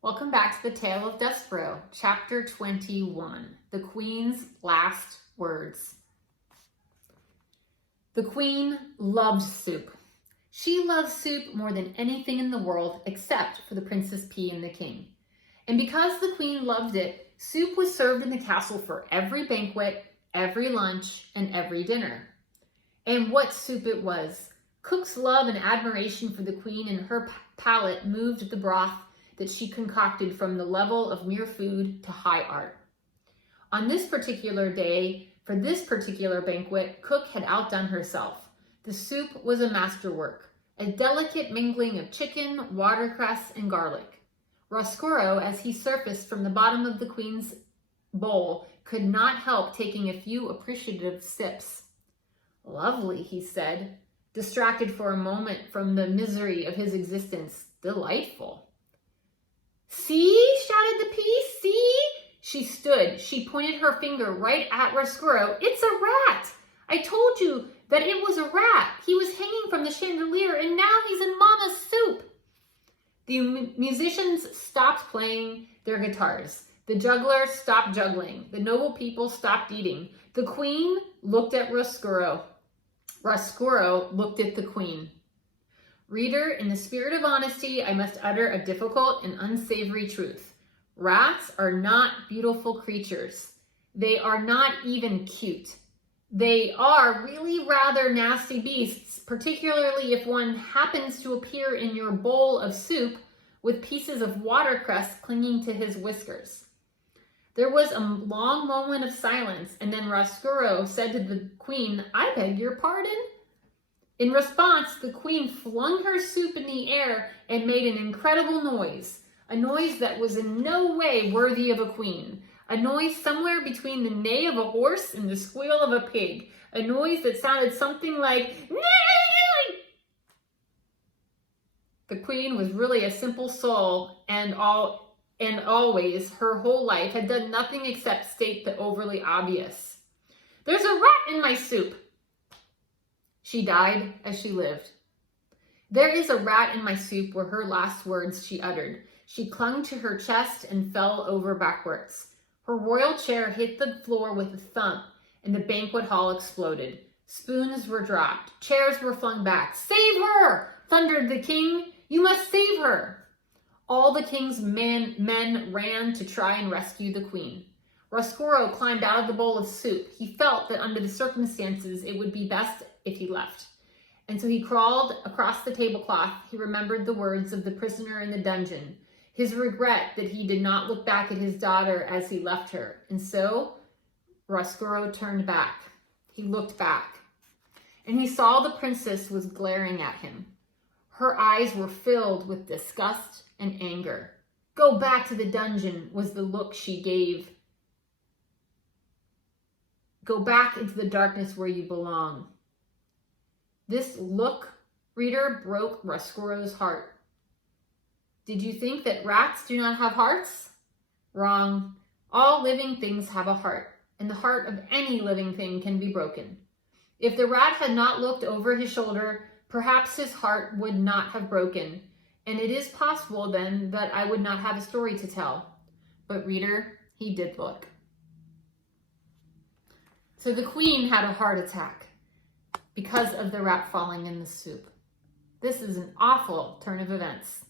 Welcome back to the Tale of Despereaux, Chapter 21, The Queen's Last Words. The Queen loved soup. She loved soup more than anything in the world except for the Princess Pea and the King. And because the Queen loved it, soup was served in the castle for every banquet, every lunch, and every dinner. And what soup it was! Cook's love and admiration for the Queen and her palate moved the broth that she concocted from the level of mere food to high art. On this particular day, for this particular banquet, Cook had outdone herself. The soup was a masterwork, a delicate mingling of chicken, watercress, and garlic. Roscuro, as he surfaced from the bottom of the Queen's bowl, could not help taking a few appreciative sips. "Lovely," he said, distracted for a moment from the misery of his existence. "Delightful." "See?" shouted the Pea. "See?" She stood. She pointed her finger right at Roscuro. "It's a rat! I told you that it was a rat. He was hanging from the chandelier, and now he's in Mama's soup." The musicians stopped playing their guitars. The jugglers stopped juggling. The noble people stopped eating. The Queen looked at Roscuro. Roscuro looked at the Queen. Reader, in the spirit of honesty, I must utter a difficult and unsavory truth. Rats are not beautiful creatures. They are not even cute. They are really rather nasty beasts, particularly if one happens to appear in your bowl of soup with pieces of watercress clinging to his whiskers. There was a long moment of silence, and then Roscuro said to the Queen, "I beg your pardon?" In response, the Queen flung her soup in the air and made an incredible noise, a noise that was in no way worthy of a queen, a noise somewhere between the neigh of a horse and the squeal of a pig, a noise that sounded something like, "Neigh!" The Queen was really a simple soul, and always, her whole life, had done nothing except state the overly obvious. "There's a rat in my soup." She died as she lived. "There is a rat in my soup" were her last words she uttered. She clung to her chest and fell over backwards. Her royal chair hit the floor with a thump, and the banquet hall exploded. Spoons were dropped. Chairs were flung back. "Save her!" thundered the King. "You must save her!" All the King's men ran to try and rescue the Queen. Roscuro climbed out of the bowl of soup. He felt that under the circumstances it would be best if he left. And so he crawled across the tablecloth. He remembered the words of the prisoner in the dungeon, his regret that he did not look back at his daughter as he left her. And so Roscuro turned back. He looked back, and he saw the princess was glaring at him. Her eyes were filled with disgust and anger. "Go back to the dungeon," was the look she gave. "Go back into the darkness where you belong." This look, reader, broke Roscuro's heart. Did you think that rats do not have hearts? Wrong. All living things have a heart, and the heart of any living thing can be broken. If the rat had not looked over his shoulder, perhaps his heart would not have broken, and it is possible then that I would not have a story to tell. But reader, he did look. So the Queen had a heart attack because of the rat falling in the soup. This is an awful turn of events.